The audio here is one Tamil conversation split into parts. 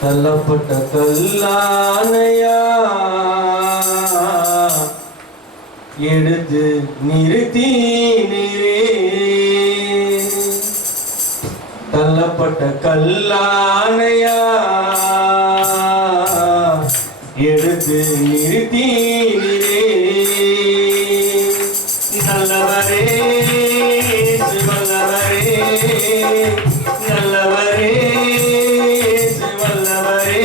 தள்ளப்பட்ட கல்லானையா எடுத்து நிறுத்தினீரே. தள்ளப்பட்ட கல்லானையா எடுத்து நிறுத்தினீரே. நல்லவரே வல்லவரே, நல்லவரே வல்லவரே,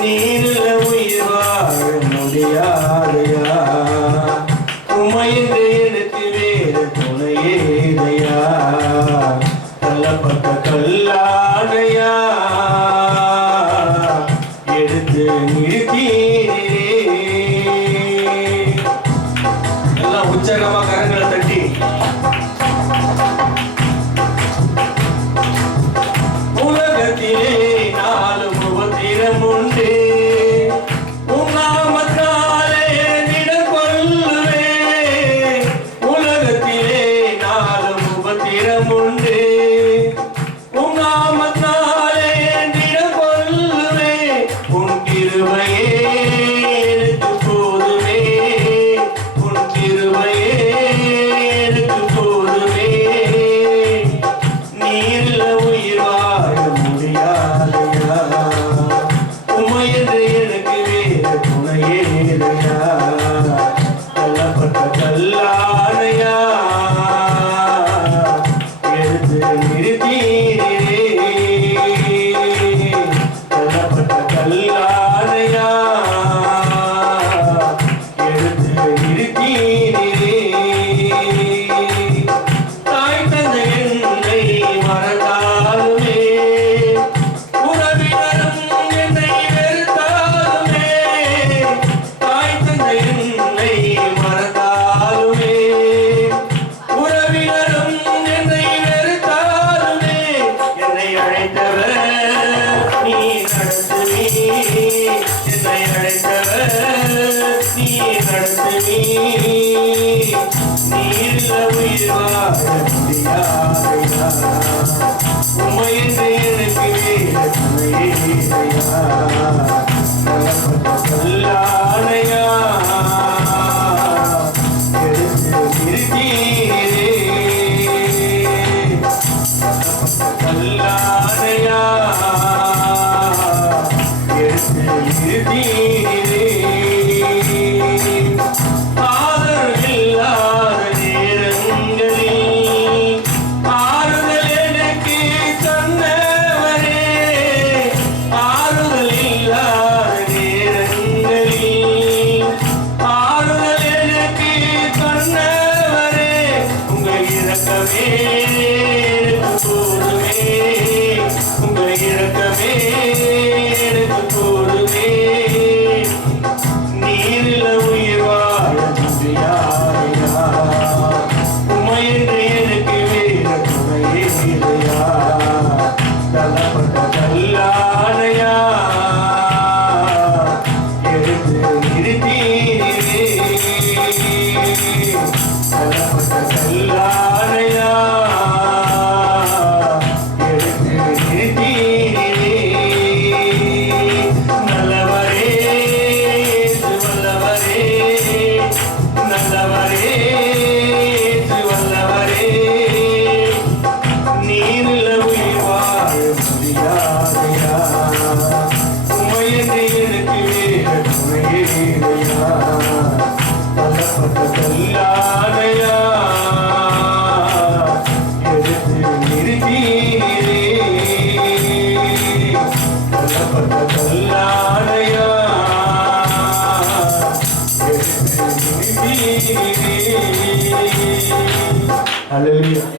நீரில் உயிர் வாழ முடியாதையா, உமையின்றி எனக்கு வேறு துணையேதையா. தள்ளப்பட்ட கல்லானையா எடுத்து நிறுத்தினீரே. எல்லாம் உற்சாகமா கரங்களை தட்டி உலகத்திலே நாலு முகத்திரம் உண்டு, உன்னாமத்தாலே நிடக்கொள்ளுவே. உலகத்திலே நாலு முகத்திரம் உண்டு, உன்னாமத்தாலே நிடக்கொள்ளுவே. உன் கிருபையே எனக்கு போதுமே, உன் கிருபையே எனக்கு போதுமே. நீரில் உயிர் வாழ முடியாதையா, உமையன்று எனக்கு வேறு துணையேதையா. தள்ளப்பட்ட கல்லானையா எடுத்து நிறுத்தினீரே. தள்ளப்பட்ட கல்லானையா எடுத்து நிறுத்தினீரே. தாய் தந்தை என்னை மறந்தாலுமே, உறவினரும் என்னை வெறுத்தாலுமே. தாய் தந்தை என்னை மறந்தாலுமே, உறவினரும் என்னை வெறுத்தாலுமே. என்னை அழைத்தவர் நீ நடத்துவே, என்னை அழைத்தவர் நீ நடத்துவே. நீரில் உயிர் வாழ முடியாதையா, உமையின்றி எனக்கு வேறு துணையேதையா. தள்ளப்பட்ட கல்லானையா எடுத்து நிறுத்தினீரே. தள்ளப்பட்ட கல்லானையா எடுத்து நிறுத்தினீரே. ஆதரவில்லாத நேரங்களில் ஆறுதல் எனக்கு தந்தவரே. ஆறுதல் இல்லாத நேரங்களில் ஆறுதல் எனக்கு தந்தவரே. உங்கள் இரக்கமே எனக்கு போதுமே, உங்கள் இரக்கமே எனக்கு போதுமே. நீரில் உயிர் வாழ முடியாதையா, உமையின்றி எனக்கு வேறு துணையேதையா. தள்ளப்பட்ட கல்லானையா எடுத்து நிறுத்தினீரே. தள்ளப்பட்ட கல்லானையா எடுத்து நிறுத்தினீரே. நல்லவரே வல்லவரே, நல்லவரே வல்லவரே, நீரில் உயிர் வாழ முடியாதையா, உமையின்றி எனக்கு வேறு துணையேதையா.